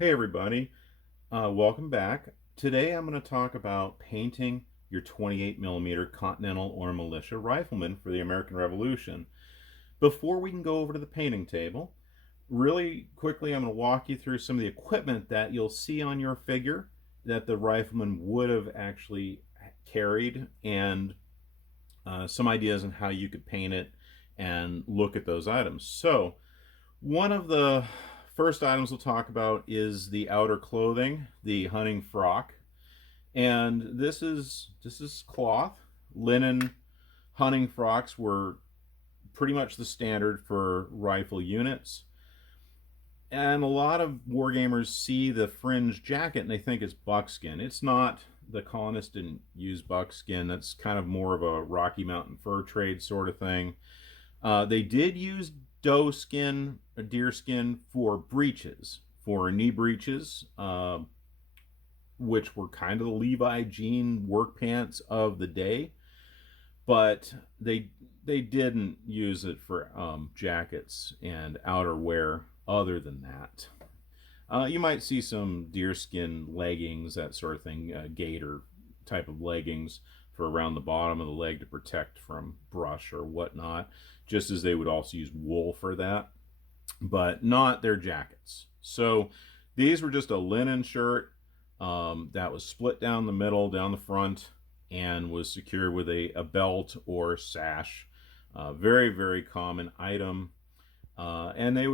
Hey everybody, welcome back. Today I'm going to talk about painting your 28 millimeter Continental or Militia Rifleman for the American Revolution. Before we can go over to the painting table, really quickly I'm going to walk you through some of the equipment that you'll see on your figure that the rifleman would have actually carried, and some ideas on how you could paint it and look at those items. So one of the first items we'll talk about is the outer clothing, the hunting frock. And this is cloth. Linen hunting frocks were pretty much the standard for rifle units. And a lot of wargamers see the fringe jacket and they think it's buckskin. It's not. The colonists didn't use buckskin. That's kind of more of a Rocky Mountain fur trade sort of thing. They did use doe skin or deer skin for breeches, for knee breeches, which were kind of the Levi jean work pants of the day, but they didn't use it for jackets and outerwear other than that. You might see some deerskin leggings, that sort of thing, gator type of leggings for around the bottom of the leg to protect from brush or whatnot, just as they would also use wool for that, but not their jackets. So these were just a linen shirt that was split down the middle, down the front, and was secured with a belt or sash. Very, very common item. And they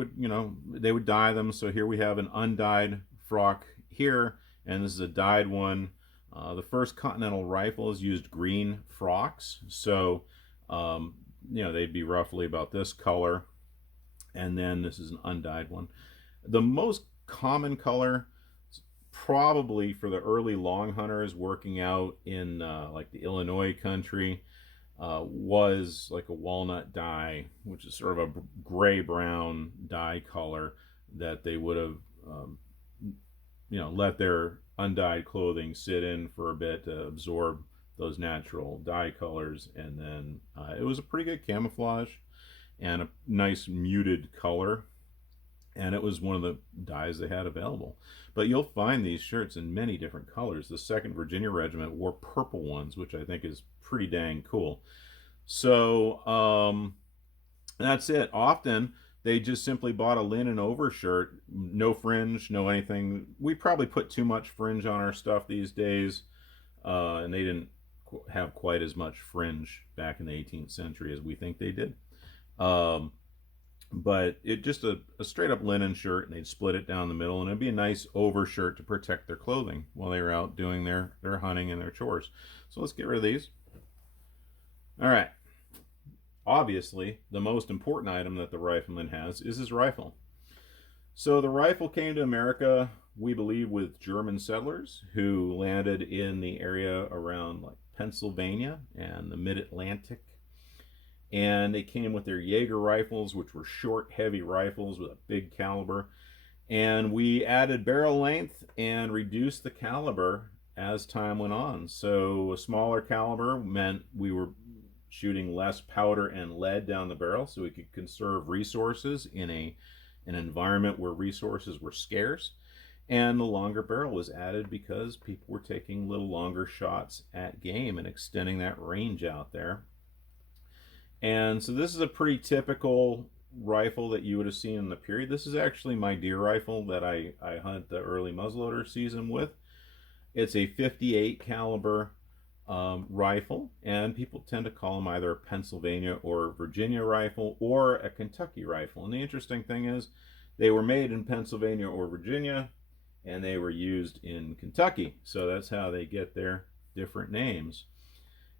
would dye them. So here we have an undyed frock here, and this is a dyed one. The first Continental rifles used green frocks, so they'd be roughly about this color, and then this is an undyed one. The most common color, probably for the early long hunters working out in like the Illinois country, was like a walnut dye, which is sort of a gray brown dye color that they would have let their undyed clothing sit in for a bit to absorb those natural dye colors, and then it was a pretty good camouflage and a nice muted color, and it was one of the dyes they had available. But you'll find these shirts in many different colors. The 2nd Virginia Regiment wore purple ones, which I think is pretty dang cool. So that's it. Often they just simply bought a linen overshirt, no fringe, no anything. We probably put too much fringe on our stuff these days, and they didn't have quite as much fringe back in the 18th century as we think they did. But it just a straight up linen shirt, and they'd split it down the middle, and it'd be a nice overshirt to protect their clothing while they were out doing their hunting and their chores. So let's get rid of these. All right. Obviously, the most important item that the rifleman has is his rifle. So the rifle came to America, we believe, with German settlers who landed in the area around like Pennsylvania and the mid-Atlantic. And they came with their Jaeger rifles, which were short, heavy rifles with a big caliber. And we added barrel length and reduced the caliber as time went on. So a smaller caliber meant we were shooting less powder and lead down the barrel, so we could conserve resources in an environment where resources were scarce. And the longer barrel was added because people were taking little longer shots at game and extending that range out there. And so this is a pretty typical rifle that you would have seen in the period. This is actually my deer rifle that I hunt the early muzzleloader season with. It's a 58 caliber rifle, and people tend to call them either a Pennsylvania or Virginia rifle or a Kentucky rifle. And the interesting thing is they were made in Pennsylvania or Virginia, and they were used in Kentucky. So that's how they get their different names.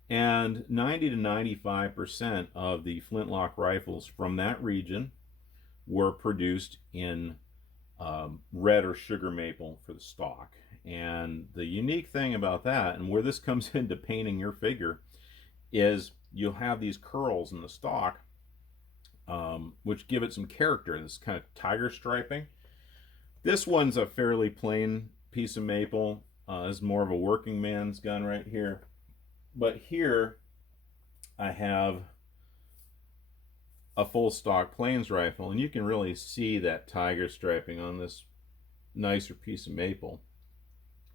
And 90 to 95% of the flintlock rifles from that region were produced in red or sugar maple for the stock. And the unique thing about that, and where this comes into painting your figure, is you'll have these curls in the stock, which give it some character, this kind of tiger striping. This one's a fairly plain piece of maple. This is more of a working man's gun right here. But here I have a full stock plains rifle, and you can really see that tiger striping on this nicer piece of maple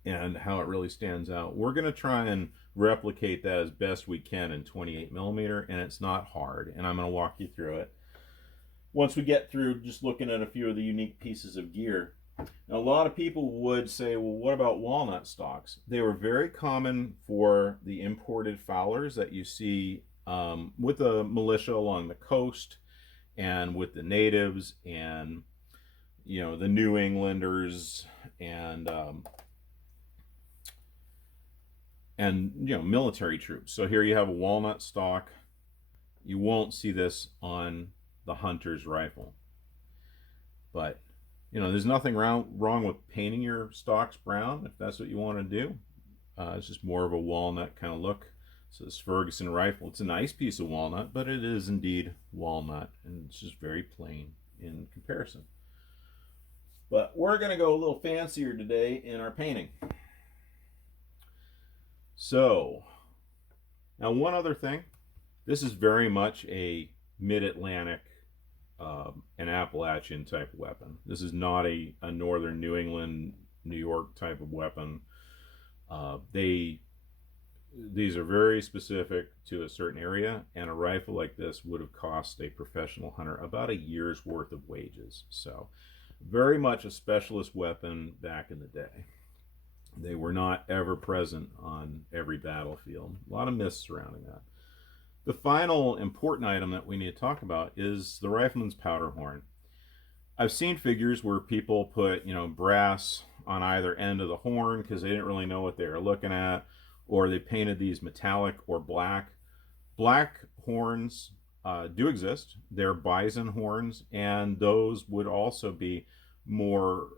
and how it really stands out. We're going to try and replicate that as best we can in 28 millimeter, and it's not hard, and I'm going to walk you through it once we get through just looking at a few of the unique pieces of gear. Now, a lot of people would say, well, what about walnut stocks? They were very common for the imported fowlers that you see with the militia along the coast and with the natives and, you know, the New Englanders and you know, military troops. So here you have a walnut stock. You won't see this on the hunter's rifle. But, you know, there's nothing wrong with painting your stocks brown if that's what you want to do. It's just more of a walnut kind of look. So this Ferguson rifle, it's a nice piece of walnut, but it is indeed walnut, and it's just very plain in comparison. But we're going to go a little fancier today in our painting. So, now one other thing. This is very much a mid-Atlantic an Appalachian type weapon. This is not a northern New England, New York type of weapon. These are very specific to a certain area, and a rifle like this would have cost a professional hunter about a year's worth of wages. So very much a specialist weapon back in the day. They were not ever present on every battlefield. A lot of myths surrounding that. The final important item that we need to talk about is the rifleman's powder horn. I've seen figures where people put, you know, brass on either end of the horn because they didn't really know what they were looking at, or they painted these metallic or black. Black horns do exist. They're bison horns, and those would also be more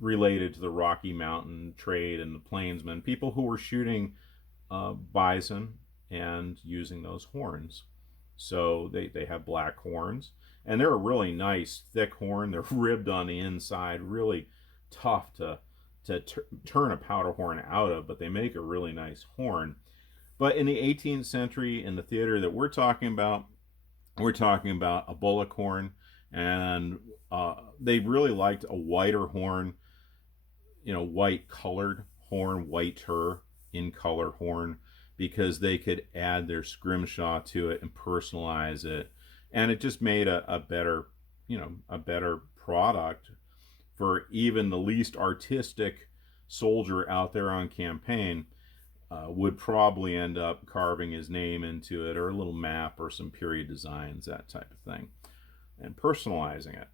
related to the Rocky Mountain trade and the plainsmen, people who were shooting bison and using those horns. So they have black horns, and they're a really nice thick horn. They're ribbed on the inside, really tough to turn a powder horn out of, but they make a really nice horn. But in the 18th century, in the theater that we're talking about a bullock horn, and they really liked a whiter horn, you know, white colored horn, whiter in color horn, because they could add their scrimshaw to it and personalize it, and it just made a better, you know, a better product for even the least artistic soldier out there on campaign. Would probably end up carving his name into it, or a little map or some period designs, that type of thing, and personalizing it.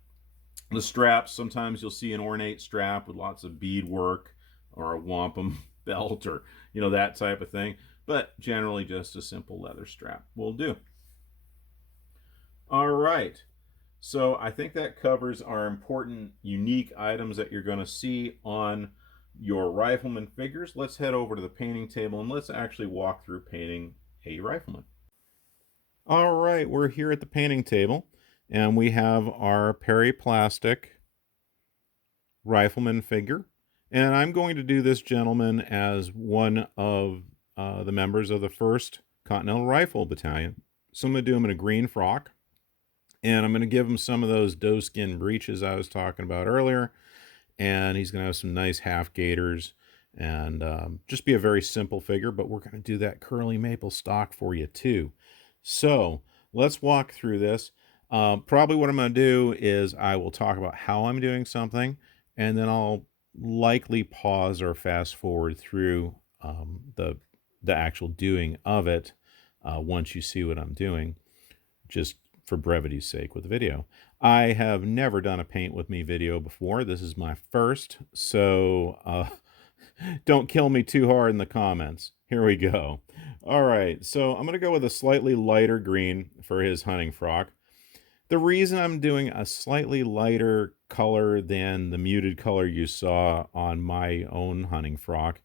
The straps, sometimes you'll see an ornate strap with lots of beadwork or a wampum belt, or, you know, that type of thing, but generally just a simple leather strap will do. All right, so I think that covers our important unique items that you're going to see on your rifleman figures. Let's head over to the painting table and let's actually walk through painting a rifleman. All right, we're here at the painting table, and we have our periplastic rifleman figure. And I'm going to do this gentleman as one of the members of the 1st Continental Rifle Battalion. So I'm going to do him in a green frock, and I'm going to give him some of those doeskin breeches I was talking about earlier, and he's going to have some nice half gaiters, and just be a very simple figure, but we're going to do that curly maple stock for you too. So let's walk through this. Probably what I'm going to do is I will talk about how I'm doing something, and then I'll likely pause or fast forward through the actual doing of it once you see what I'm doing, just for brevity's sake with the video. I have never done a paint with me video before. This is my first, so don't kill me too hard in the comments. Here we go. All right, so I'm going to go with a slightly lighter green for his hunting frock. The reason I'm doing a slightly lighter color than the muted color you saw on my own hunting frock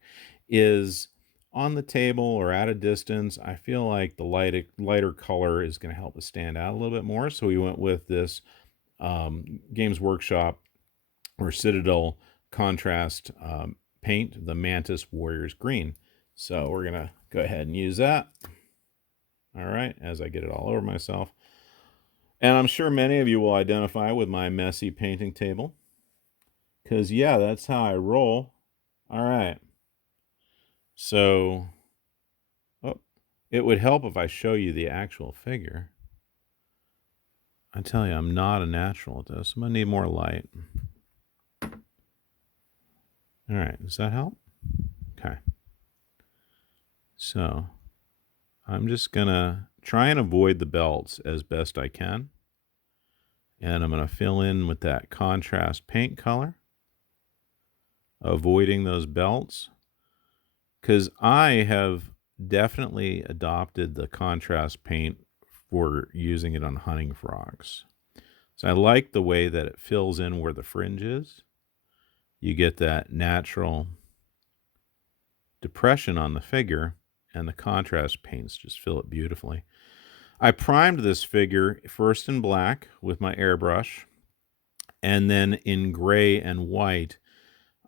is on the table or at a distance, I feel like the lighter color is going to help us stand out a little bit more. So we went with this Games Workshop or Citadel contrast paint, the Mantis Warriors Green. So we're going to go ahead and use that. All right, as I get it all over myself. And I'm sure many of you will identify with my messy painting table. Because, yeah, that's how I roll. All right. So, oh, it would help if I show you the actual figure. I tell you, I'm not a natural at this. I'm going to need more light. All right. Does that help? Okay. So, I'm just going to try and avoid the belts as best I can. And I'm going to fill in with that contrast paint color, avoiding those belts. Because I have definitely adopted the contrast paint for using it on hunting frogs. So I like the way that it fills in where the fringe is. You get that natural depression on the figure, and the contrast paints just fill it beautifully. I primed this figure first in black with my airbrush, and then in gray and white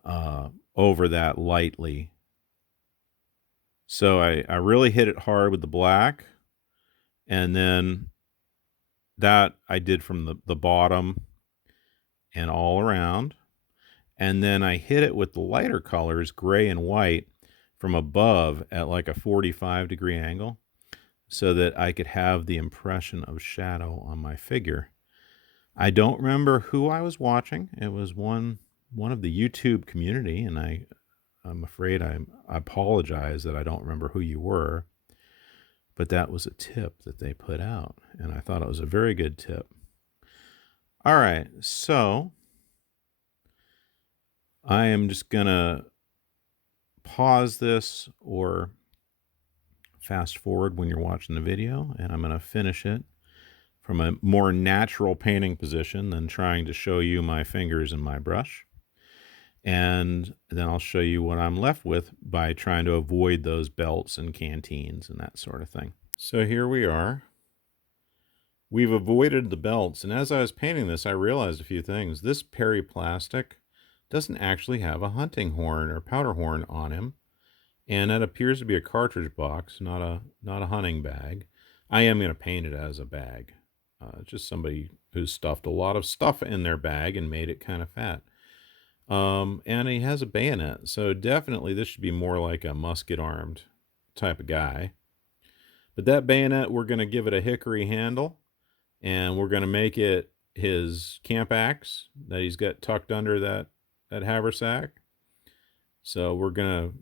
over that lightly. So I really hit it hard with the black, and then that I did from the bottom and all around. And then I hit it with the lighter colors, gray and white, from above at like a 45-degree angle so that I could have the impression of shadow on my figure. I don't remember who I was watching. It was one of the YouTube community, and I'm afraid I apologize that I don't remember who you were. But that was a tip that they put out, and I thought it was a very good tip. All right, so I am just going to pause this or fast forward when you're watching the video, and I'm going to finish it from a more natural painting position than trying to show you my fingers and my brush. And then I'll show you what I'm left with by trying to avoid those belts and canteens and that sort of thing. So here we are. We've avoided the belts, and as I was painting this, I realized a few things. This periplastic doesn't actually have a hunting horn or powder horn on him, and it appears to be a cartridge box, not a hunting bag. I am going to paint it as a bag. Just somebody who's stuffed a lot of stuff in their bag and made it kind of fat. And he has a bayonet, so definitely this should be more like a musket-armed type of guy. But that bayonet, we're going to give it a hickory handle, and we're going to make it his camp axe that he's got tucked under that haversack. So we're going to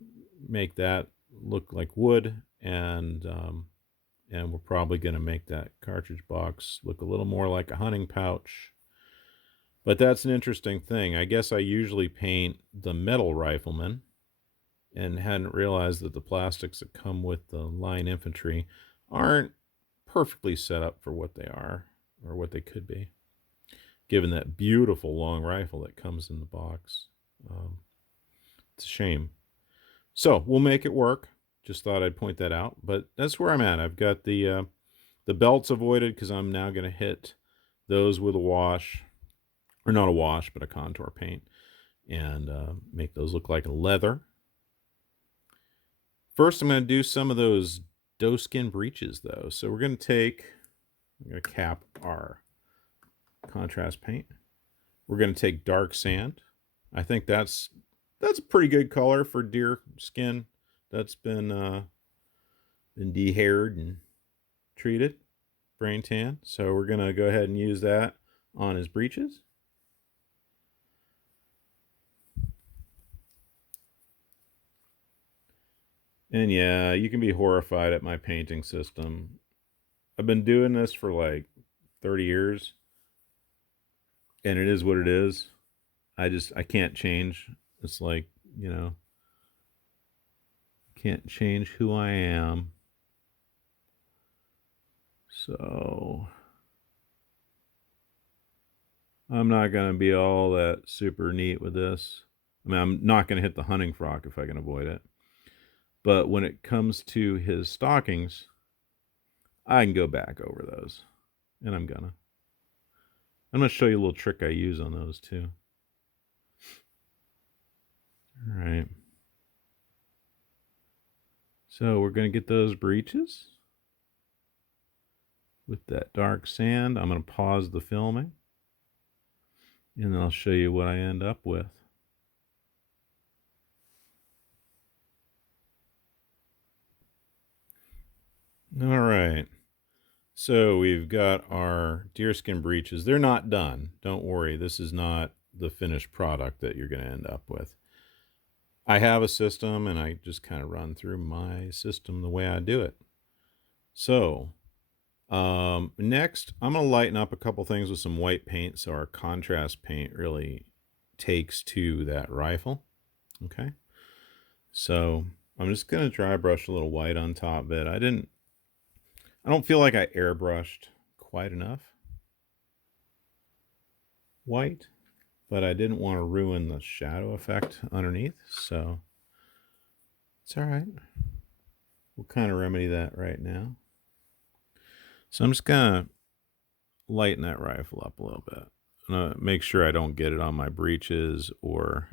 make that look like wood, and we're probably going to make that cartridge box look a little more like a hunting pouch. But that's an interesting thing. I guess I usually paint the metal rifleman and hadn't realized that the plastics that come with the line infantry aren't perfectly set up for what they are or what they could be, given that beautiful long rifle that comes in the box. It's a shame. So we'll make it work. Just thought I'd point that out. But that's where I'm at. I've got the belts avoided because I'm now going to hit those with a wash. Or not a wash, but a contour paint. And make those look like leather. First, I'm going to do some of those doeskin breeches, though. So we're going to cap our contrast paint. We're going to take dark sand. I think that's a pretty good color for deer skin that's been de-haired and treated, brain tan. So we're going to go ahead and use that on his breeches. And yeah, you can be horrified at my painting system. I've been doing this for like 30 years, and it is what it is. I can't change. It's like, can't change who I am. So I'm not going to be all that super neat with this. I mean, I'm not going to hit the hunting frock if I can avoid it. But when it comes to his stockings, I can go back over those. And I'm going to show you a little trick I use on those too. All right. So we're going to get those breeches with that dark sand. I'm going to pause the filming, and then I'll show you what I end up with. All right. So we've got our deerskin breeches. They're not done. Don't worry. This is not the finished product that you're going to end up with. I have a system and I just kind of run through my system the way I do it. So next, I'm going to lighten up a couple things with some white paint so our contrast paint really takes to that rifle. Okay. So I'm just going to dry brush a little white on top of it. I don't feel like I airbrushed quite enough white, but I didn't want to ruin the shadow effect underneath, so it's all right. We'll kind of remedy that right now. So I'm just gonna lighten that rifle up a little bit. I'm gonna make sure I don't get it on my breeches or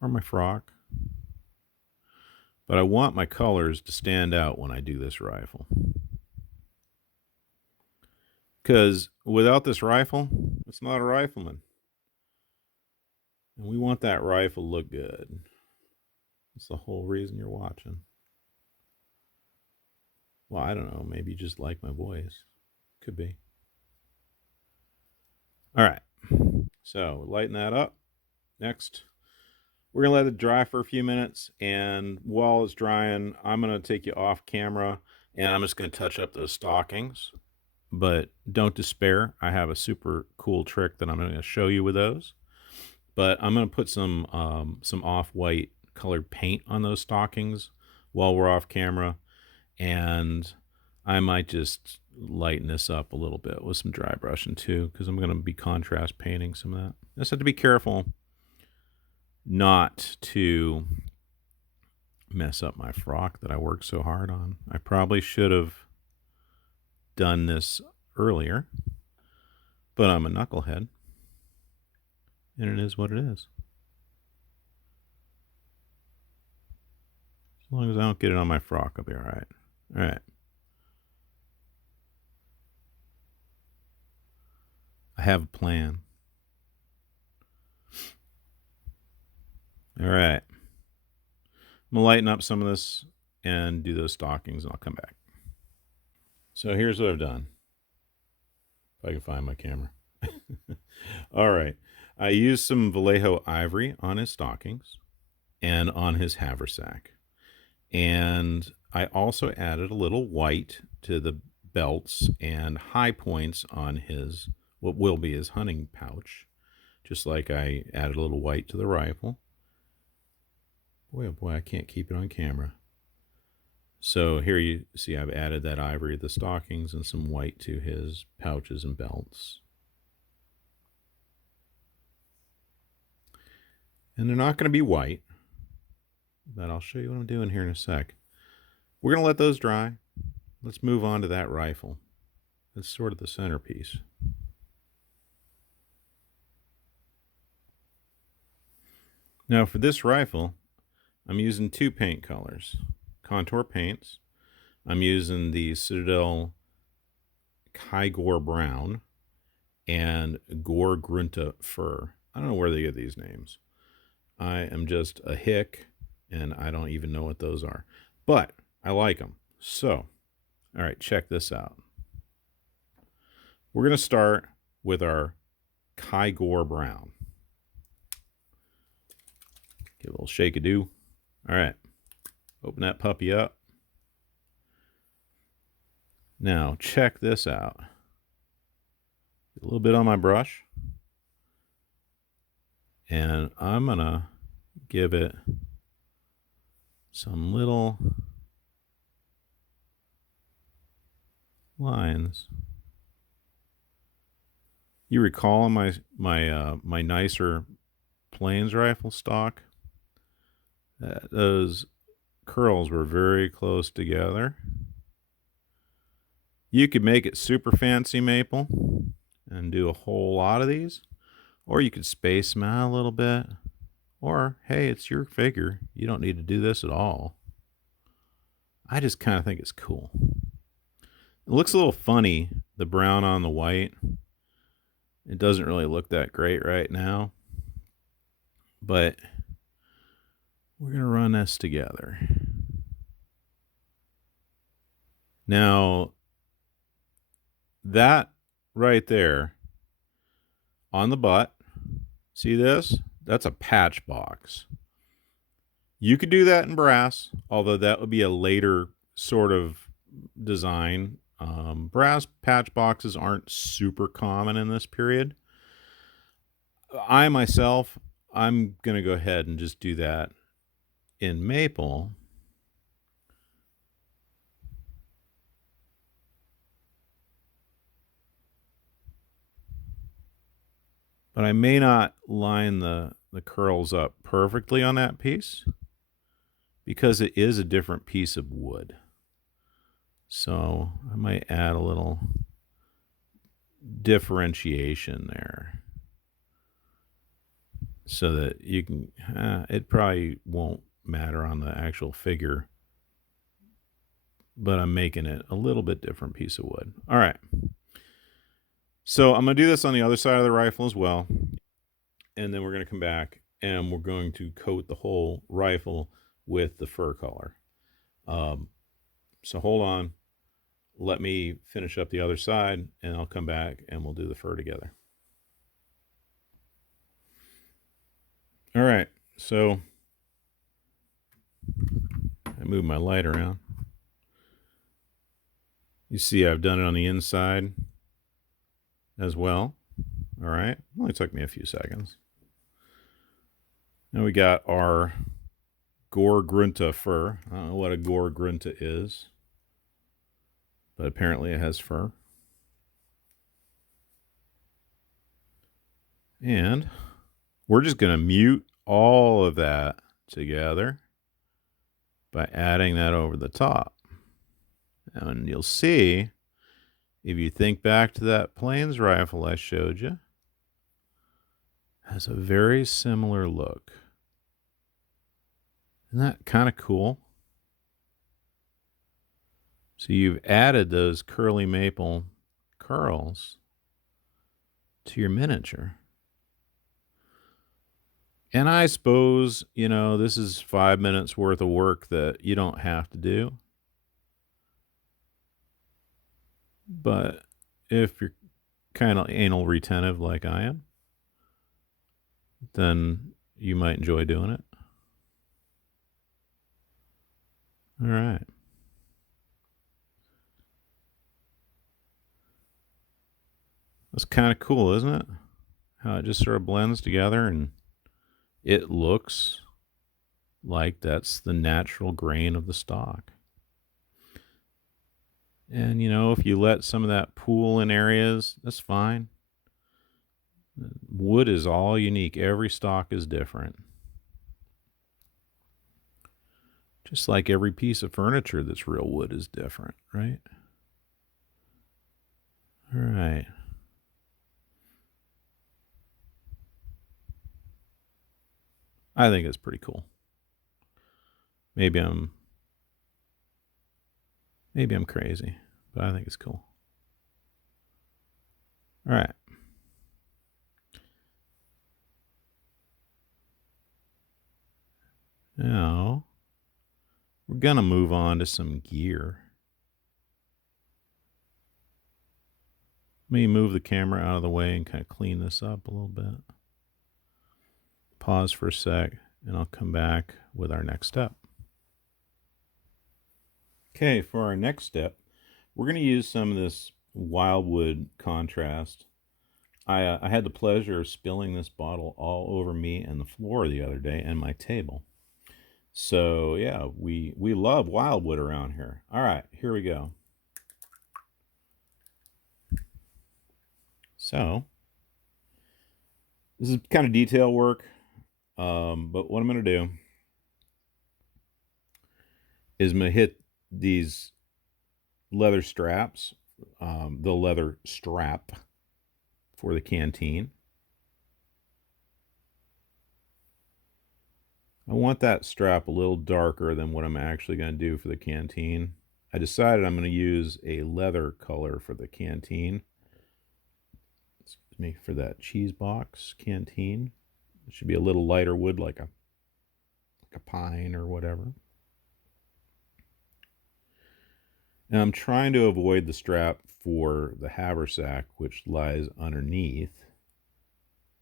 my frock. But I want my colors to stand out when I do this rifle. Because without this rifle, it's not a rifleman. And we want that rifle to look good. That's the whole reason you're watching. Well, I don't know. Maybe you just like my voice. Could be. All right. So lighten that up. Next, we're going to let it dry for a few minutes. And while it's drying, I'm going to take you off camera and I'm just going to touch up those stockings. But don't despair. I have a super cool trick that I'm going to show you with those. But I'm going to put some off-white colored paint on those stockings while we're off camera. And I might just lighten this up a little bit with some dry brushing too, because I'm going to be contrast painting some of that. I just have to be careful not to mess up my frock that I worked so hard on. I probably should have done this earlier, but I'm a knucklehead, and it is what it is. As long as I don't get it on my frock, I'll be all right. All right. I have a plan. All right. I'm going to lighten up some of this and do those stockings, and I'll come back. So here's what I've done. If I can find my camera. All right. I used some Vallejo ivory on his stockings and on his haversack. And I also added a little white to the belts and high points on his, what will be his hunting pouch, just like I added a little white to the rifle. Boy, oh boy, I can't keep it on camera. So here you see I've added that ivory to the stockings and some white to his pouches and belts. And they're not going to be white, but I'll show you what I'm doing here in a sec. We're going to let those dry. Let's move on to that rifle. That's sort of the centerpiece. Now for this rifle, I'm using two paint colors. Contour paints. I'm using the Citadel Kygor Brown and Gore Grunta Fur. I don't know where they get these names. I am just a hick, and I don't even know what those are. But I like them. So, all right, check this out. We're going to start with our Kygor Brown. Give a little shake-a-do. All right. Open that puppy up. Now, check this out. A little bit on my brush. And I'm going to give it some little lines. You recall my nicer plains rifle stock, those curls were very close together. You could make it super fancy maple and do a whole lot of these, or you could space them out a little bit, or hey, it's your figure. You don't need to do this at all. I just kind of think it's cool. It looks a little funny, the brown on the white. It doesn't really look that great right now, but we're going to run this together. Now, that right there on the butt, see this? That's a patch box. You could do that in brass, although that would be a later sort of design. Brass patch boxes aren't super common in this period. I myself, I'm going to go ahead and just do that in maple. But I may not line the curls up perfectly on that piece because it is a different piece of wood. So I might add a little differentiation there so that you can, it probably won't matter on the actual figure, but I'm making it a little bit different piece of wood. All right. So I'm going to do this on the other side of the rifle as well. And then we're going to come back and we're going to coat the whole rifle with the fur color. So hold on. Let me finish up the other side and I'll come back and we'll do the fur together. All right. So I move my light around. You see I've done it on the inside as well. All right. It only took me a few seconds. Now we got our Gore Grunta fur. I don't know what a Gore Grunta is, but apparently it has fur. And we're just going to mute all of that together by adding that over the top. And you'll see, if you think back to that plains rifle I showed you, has a very similar look. Isn't that kind of cool? So you've added those curly maple curls to your miniature. And I suppose, you know, this is 5 minutes worth of work that you don't have to do. But if you're kind of anal retentive like I am, then you might enjoy doing it. All right. That's kind of cool, isn't it? How it just sort of blends together and it looks like that's the natural grain of the stock. And, you know, if you let some of that pool in areas, that's fine. Wood is all unique. Every stock is different. Just like every piece of furniture that's real wood is different, right? All right. I think it's pretty cool. Maybe I'm crazy, but I think it's cool. All right. Now, we're going to move on to some gear. Let me move the camera out of the way and kind of clean this up a little bit. Pause for a sec, and I'll come back with our next step. Okay, for our next step, we're going to use some of this wildwood contrast. I had the pleasure of spilling this bottle all over me and the floor the other day and my table. So yeah, we love wildwood around here. All right, here we go. So this is kind of detail work, but what I'm going to do is I'm going to hit these leather straps, the leather strap for the canteen. I want that strap a little darker than what I'm actually going to do for the canteen. I decided I'm going to use a leather color for the canteen. Excuse me, for that cheese box canteen. It should be a little lighter wood, like a pine or whatever. Now I'm trying to avoid the strap for the haversack, which lies underneath.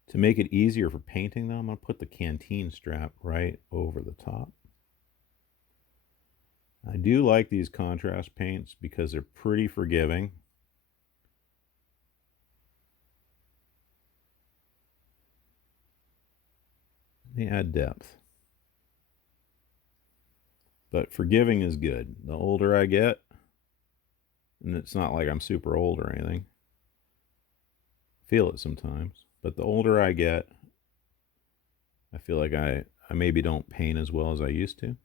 To make it easier for painting though, I'm going to put the canteen strap right over the top. I do like these contrast paints because they're pretty forgiving. They add depth. But forgiving is good. The older I get, and it's not like I'm super old or anything, I feel it sometimes, but the older I get, I feel like I maybe don't paint as well as I used to.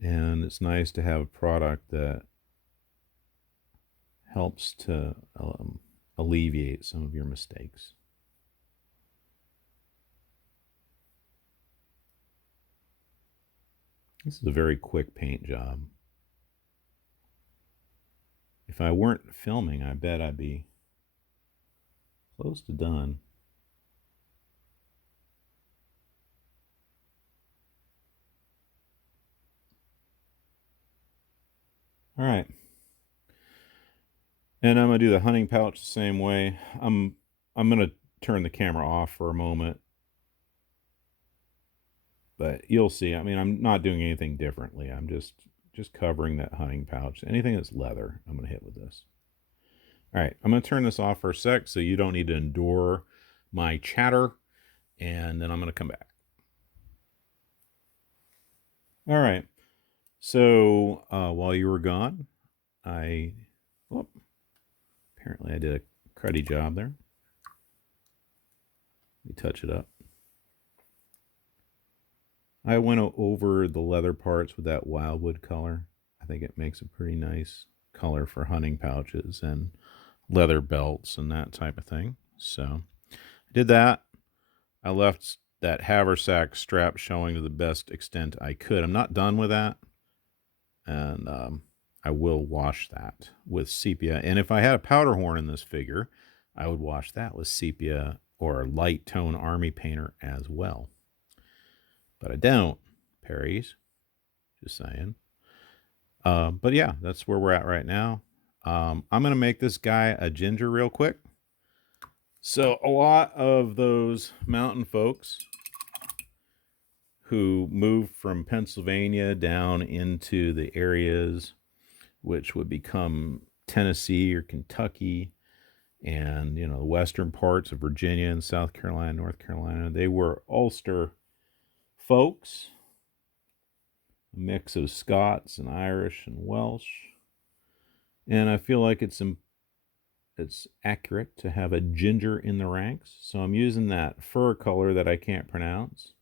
And it's nice to have a product that helps to alleviate some of your mistakes. This is a very quick paint job. If I weren't filming, I bet I'd be close to done. All right. And I'm going to do the hunting pouch the same way. I'm going to turn the camera off for a moment. But you'll see. I mean, I'm not doing anything differently. I'm just covering that hunting pouch. Anything that's leather, I'm going to hit with this. All right, I'm going to turn this off for a sec so you don't need to endure my chatter, and then I'm going to come back. All right, so while you were gone, apparently I did a cruddy job there. Let me touch it up. I went over the leather parts with that wildwood color. I think it makes a pretty nice color for hunting pouches and leather belts and that type of thing. So I did that. I left that haversack strap showing to the best extent I could. I'm not done with that. And I will wash that with sepia. And if I had a powder horn in this figure, I would wash that with sepia or light tone army painter as well. But I don't, Perry's. Just saying. But yeah, that's where we're at right now. I'm going to make this guy a ginger real quick. So a lot of those mountain folks who moved from Pennsylvania down into the areas which would become Tennessee or Kentucky and, you know, the western parts of Virginia and South Carolina, North Carolina, they were Ulster folks, a mix of Scots and Irish and Welsh. And I feel like it's accurate to have a ginger in the ranks. So I'm using that fur color that I can't pronounce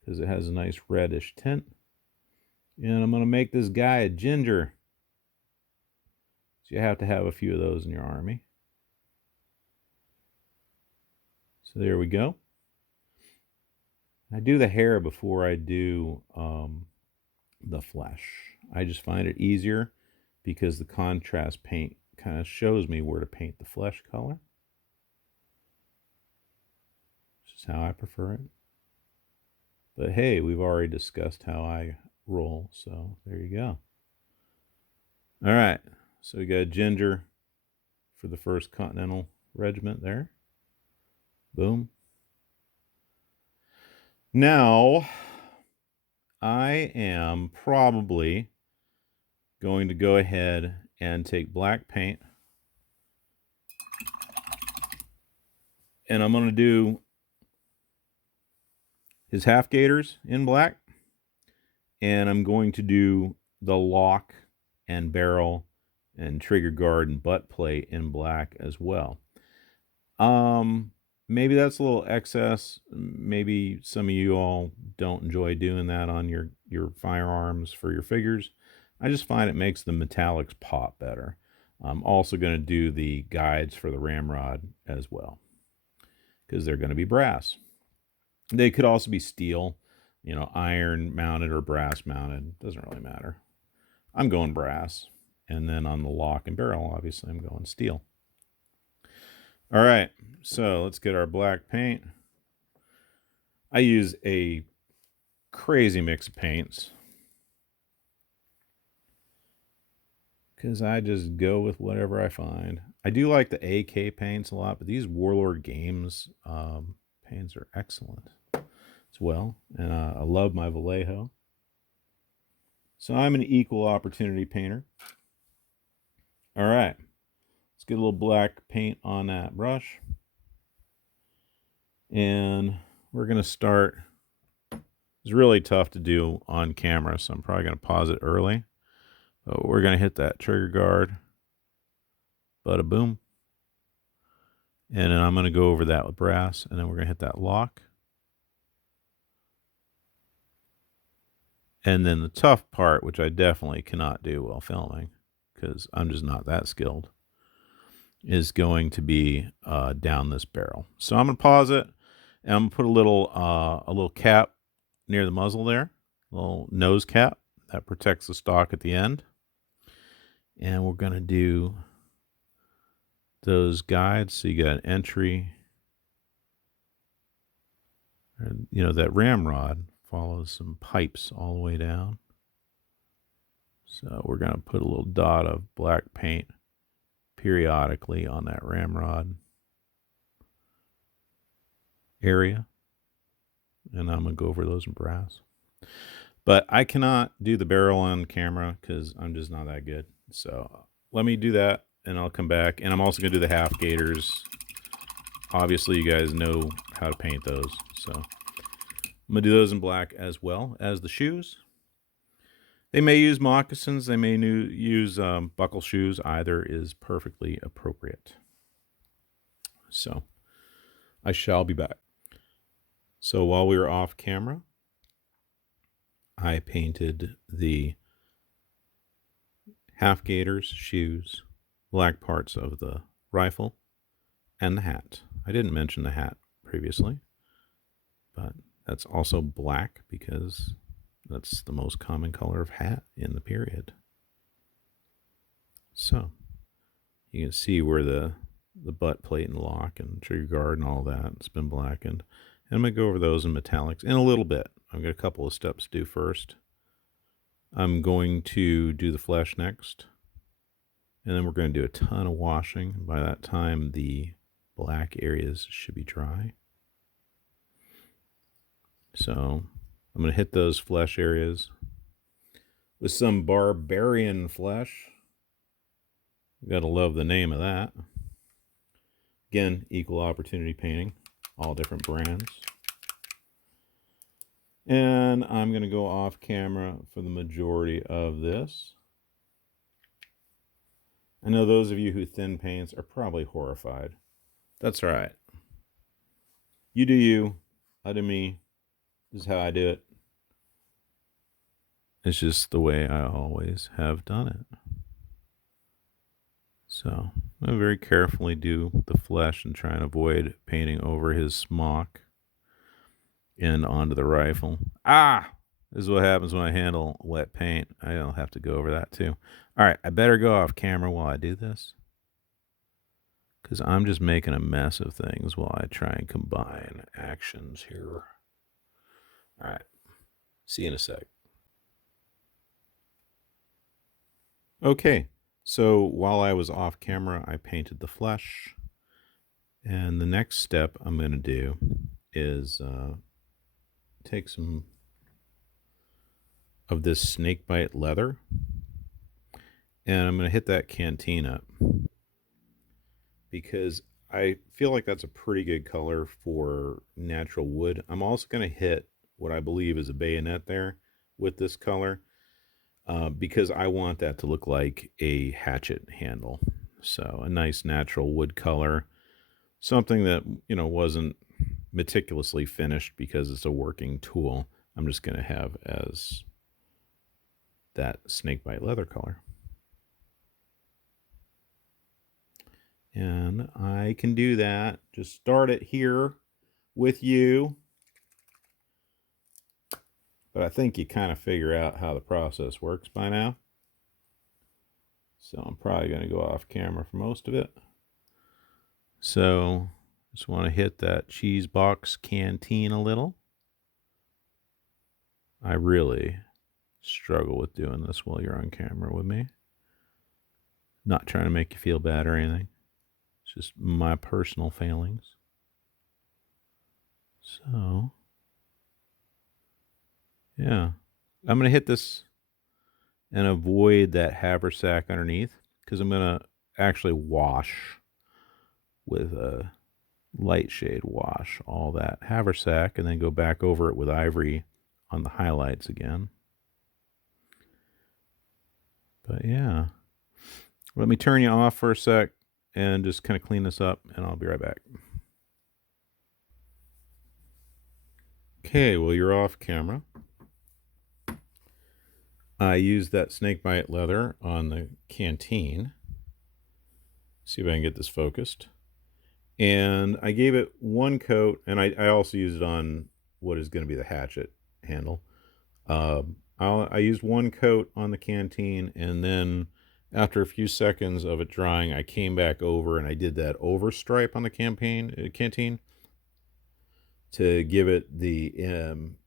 because it has a nice reddish tint. And I'm going to make this guy a ginger. So you have to have a few of those in your army. So there we go. I do the hair before I do the flesh. I just find it easier because the contrast paint kind of shows me where to paint the flesh color. This is how I prefer it. But hey, we've already discussed how I roll, so there you go. All right, so we got ginger for the 1st Continental Regiment there. Boom. Now, I am probably going to go ahead and take black paint. And I'm going to do his half gaiters in black. And I'm going to do the lock and barrel and trigger guard and butt plate in black as well. Maybe that's a little excess. Maybe some of you all don't enjoy doing that on your firearms for your figures. I just find it makes the metallics pop better. I'm also going to do the guides for the ramrod as well because they're going to be brass. They could also be steel, you know, iron mounted or brass mounted. Doesn't really matter. I'm going brass. And then on the lock and barrel, obviously, I'm going steel. All right, so let's get our black paint. I use a crazy mix of paints. because I just go with whatever I find. I do like the AK paints a lot, but these Warlord Games paints are excellent as well. And I love my Vallejo. So I'm an equal opportunity painter. All right, let's get a little black paint on that brush. And we're going to start. It's really tough to do on camera, so I'm probably going to pause it early. But we're going to hit that trigger guard. Bada boom. And then I'm going to go over that with brass, and then we're going to hit that lock. And then the tough part, which I definitely cannot do while filming, because I'm just not that skilled, is going to be down this barrel. So I'm going to pause it, and I'm going to put a little cap near the muzzle there, a little nose cap that protects the stock at the end. And we're going to do those guides. So you got an entry. You know, that ramrod follows some pipes all the way down. So we're going to put a little dot of black paint periodically on that ramrod area. And I'm going to go over those in brass. But I cannot do the barrel on camera because I'm just not that good. So let me do that and I'll come back. And I'm also going to do the half gators. Obviously, you guys know how to paint those. So I'm going to do those in black as well as the shoes. They may use moccasins. They may use buckle shoes. Either is perfectly appropriate. So I shall be back. So while we were off camera, I painted the half gators, shoes, black parts of the rifle, and the hat. I didn't mention the hat previously, but that's also black because that's the most common color of hat in the period. So you can see where the butt plate and lock and trigger guard and all that, it's been blackened. And I'm going to go over those in metallics in a little bit. I've got a couple of steps to do first. I'm going to do the flesh next. And then we're going to do a ton of washing. By that time, the black areas should be dry. So I'm going to hit those flesh areas with some barbarian flesh. You got to love the name of that. Again, equal opportunity painting, all different brands. And I'm going to go off camera for the majority of this. I know those of you who thin paints are probably horrified. That's all right. You do you. I do me. This is how I do it. It's just the way I always have done it. So I very carefully do the flesh and try and avoid painting over his smock and onto the rifle. This is what happens when I handle wet paint. I don't have to go over that too. All right, I better go off camera while I do this, because I'm just making a mess of things while I try and combine actions here. All right, see you in a sec. Okay, so while I was off camera, I painted the flesh. And the next step I'm going to do is take some of this snakebite leather, and I'm going to hit that canteen up because I feel like that's a pretty good color for natural wood. I'm also going to hit what I believe is a bayonet there with this color because I want that to look like a hatchet handle. So a nice natural wood color, something that, you know, wasn't meticulously finished because it's a working tool. I'm just going to have as that snakebite leather color. And I can do that. Just start it here with you. But I think you kind of figure out how the process works by now. So I'm probably going to go off camera for most of it. So just want to hit that cheese box canteen a little. I really struggle with doing this while you're on camera with me. Not trying to make you feel bad or anything. It's just my personal failings. So, yeah. I'm going to hit this and avoid that haversack underneath because I'm going to actually wash with a light shade wash all that haversack and then go back over it with ivory on the highlights again. But yeah, let me turn you off for a sec and just kind of clean this up, and I'll be right back. Okay, well, you're off camera. I used that snakebite leather on the canteen. See if I can get this focused. And I gave it one coat, and I also used it on what is going to be the hatchet handle. I used one coat on the canteen, and then after a few seconds of it drying, I came back over and I did that overstripe on the canteen to give it the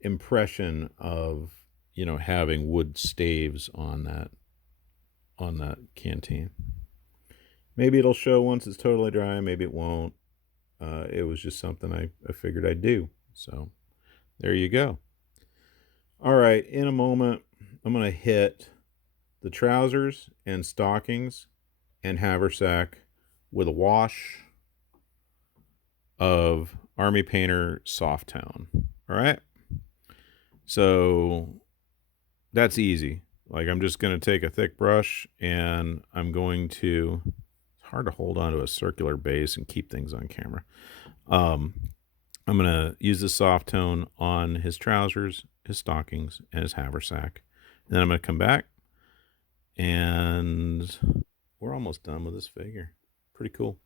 impression of, you know, having wood staves on that canteen. Maybe it'll show once it's totally dry. Maybe it won't. It was just something I figured I'd do. So there you go. All right, in a moment, I'm going to hit the trousers and stockings and haversack with a wash of Army Painter Soft Town. All right? So that's easy. Like, I'm just going to take a thick brush and I'm going to, it's hard to hold on to a circular base and keep things on camera. I'm going to use the soft tone on his trousers, his stockings, and his haversack. And then I'm going to come back, and we're almost done with this figure. Pretty cool.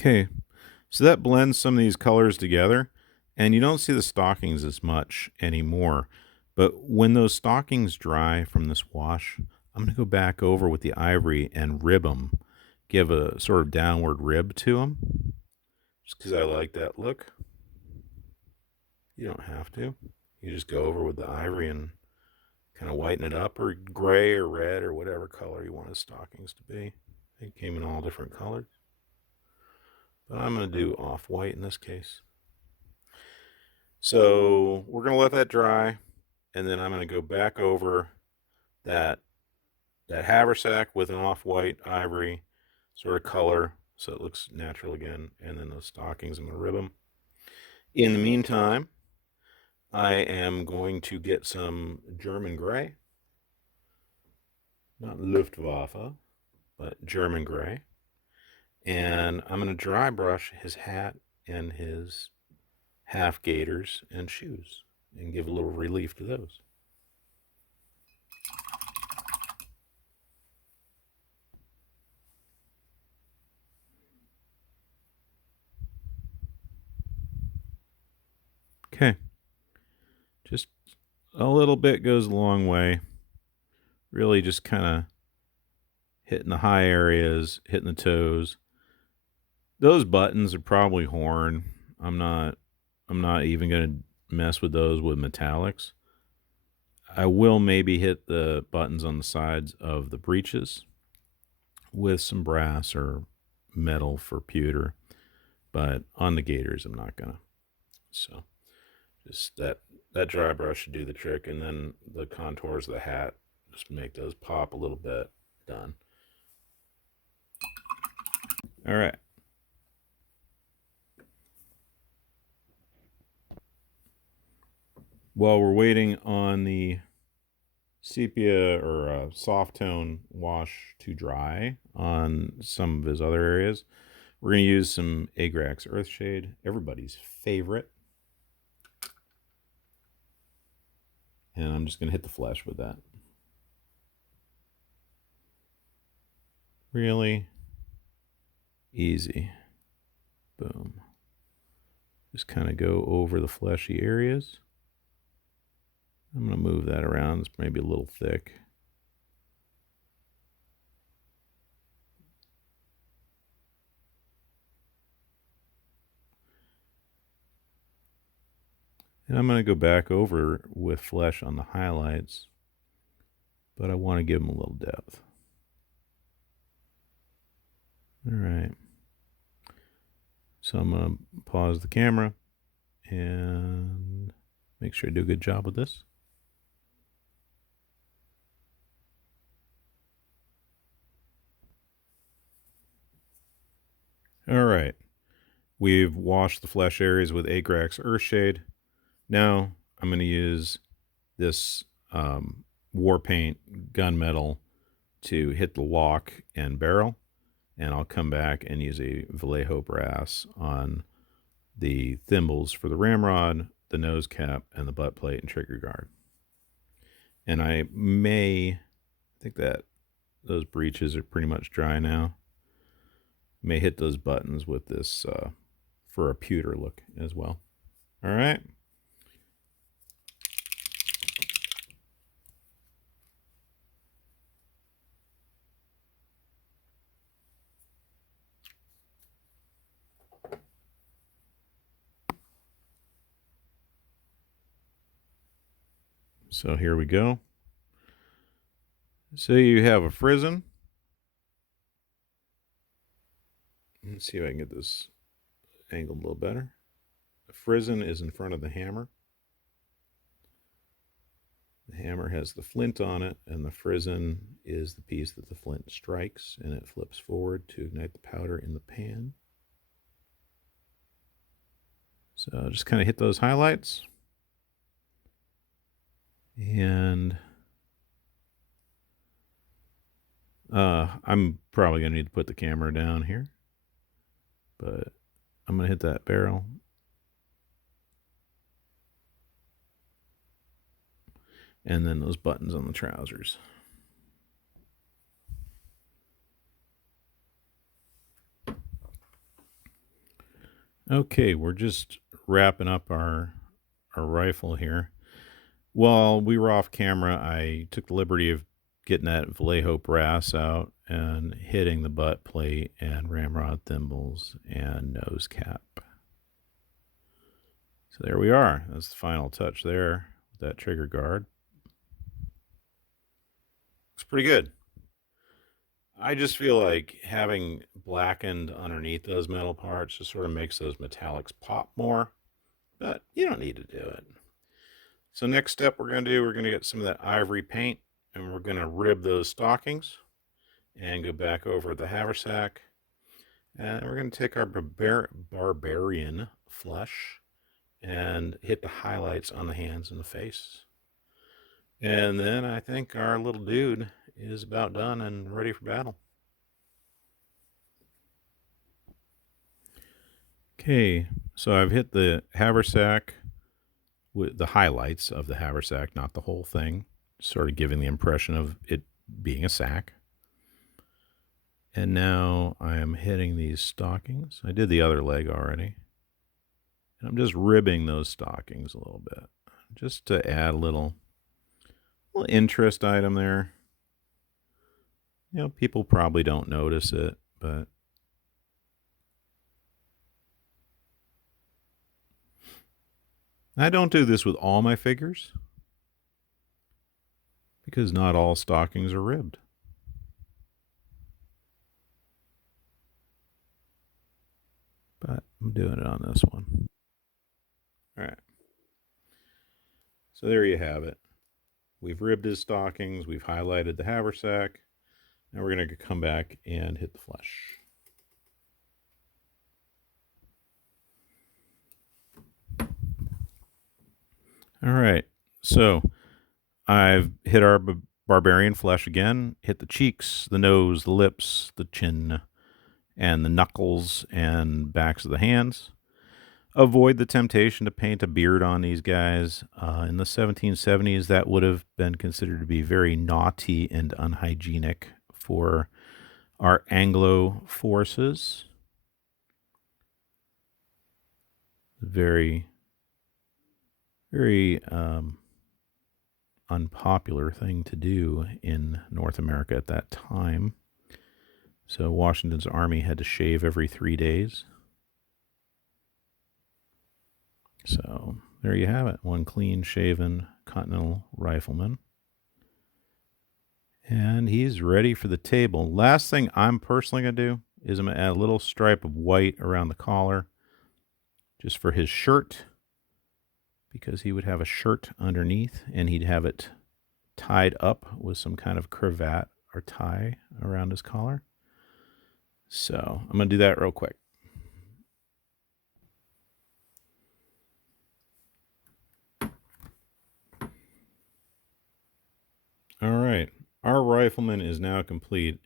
Okay, so that blends some of these colors together, and you don't see the stockings as much anymore. But when those stockings dry from this wash, I'm going to go back over with the ivory and rib them, give a sort of downward rib to them, just because I like that look. You don't have to. You just go over with the ivory and kind of whiten it up, or gray or red or whatever color you want the stockings to be. They came in all different colors, but I'm going to do off-white in this case. So we're going to let that dry, and then I'm going to go back over that haversack with an off-white ivory sort of color so it looks natural again, and then those stockings, I'm going to rib them. In the meantime, I am going to get some German gray, not Luftwaffe, but German gray, and I'm going to dry brush his hat and his half gaiters and shoes and give a little relief to those. Okay, just a little bit goes a long way. Really just kind of hitting the high areas, hitting the toes. Those buttons are probably horn. I'm not even going to mess with those with metallics. I will maybe hit the buttons on the sides of the breeches with some brass or metal for pewter, but on the gaiters I'm not gonna. So just that dry brush should do the trick, and then the contours of the hat, just make those pop a little bit. Done. All right. While we're waiting on the sepia or soft tone wash to dry on some of his other areas, we're going to use some Agrax Earthshade, everybody's favorite. And I'm just going to hit the flesh with that. Really easy. Boom. Just kind of go over the fleshy areas. I'm going to move that around. It's maybe a little thick. And I'm going to go back over with flesh on the highlights, but I want to give them a little depth. All right. So I'm going to pause the camera and make sure I do a good job with this. All right. We've washed the flesh areas with Agrax Earthshade. Now I'm going to use this war paint gunmetal to hit the lock and barrel, and I'll come back and use a Vallejo brass on the thimbles for the ramrod, the nose cap, and the butt plate and trigger guard. And I think that those breeches are pretty much dry now. May hit those buttons with this for a pewter look as well. All right. So here we go. So you have a frizzen. Let's see if I can get this angled a little better. The frizzen is in front of the hammer. The hammer has the flint on it, and the frizzen is the piece that the flint strikes, and it flips forward to ignite the powder in the pan. So just kind of hit those highlights. And I'm probably going to need to put the camera down here, but I'm going to hit that barrel. And then those buttons on the trousers. Okay, we're just wrapping up our rifle here. While we were off camera, I took the liberty of getting that Vallejo brass out and hitting the butt plate and ramrod thimbles and nose cap. So there we are. That's the final touch there with that trigger guard. Looks pretty good. I just feel like having blackened underneath those metal parts just sort of makes those metallics pop more, but you don't need to do it. So next step we're going to get some of that ivory paint, and we're going to rib those stockings and go back over the haversack. And we're going to take our barbarian flesh and hit the highlights on the hands and the face. And then I think our little dude is about done and ready for battle. Okay, so I've hit the haversack with the highlights of the haversack, not the whole thing, sort of giving the impression of it being a sack. And now I am hitting these stockings. I did the other leg already. And I'm just ribbing those stockings a little bit, just to add a little interest item there. You know, people probably don't notice it, but I don't do this with all my figures because not all stockings are ribbed. But I'm doing it on this one. All right. So there you have it. We've ribbed his stockings. We've highlighted the haversack. Now we're going to come back and hit the flesh. All right. So I've hit our barbarian flesh again, hit the cheeks, the nose, the lips, the chin, and the knuckles and backs of the hands. Avoid the temptation to paint a beard on these guys. In the 1770s, that would have been considered to be very naughty and unhygienic for our Anglo forces. very, very unpopular thing to do in North America at that time. So Washington's army had to shave every 3 days. So there you have it, one clean-shaven Continental Rifleman. And he's ready for the table. Last thing I'm personally going to do is I'm going to add a little stripe of white around the collar just for his shirt, because he would have a shirt underneath and he'd have it tied up with some kind of cravat or tie around his collar. So I'm going to do that real quick. All right, our rifleman is now complete.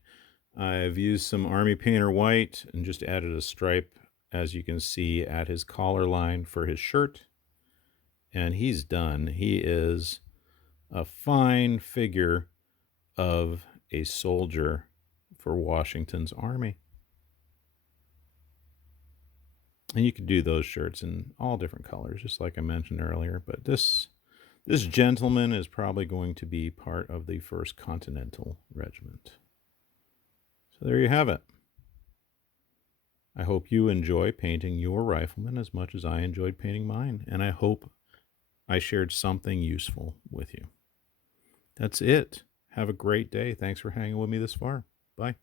I've used some Army Painter white and just added a stripe, as you can see, at his collar line for his shirt. And he's done. He is a fine figure of a soldier for Washington's army. And you could do those shirts in all different colors, just like I mentioned earlier. But this gentleman is probably going to be part of the 1st Continental Regiment. So there you have it. I hope you enjoy painting your rifleman as much as I enjoyed painting mine, and I hope I shared something useful with you. That's it. Have a great day. Thanks for hanging with me this far. Bye.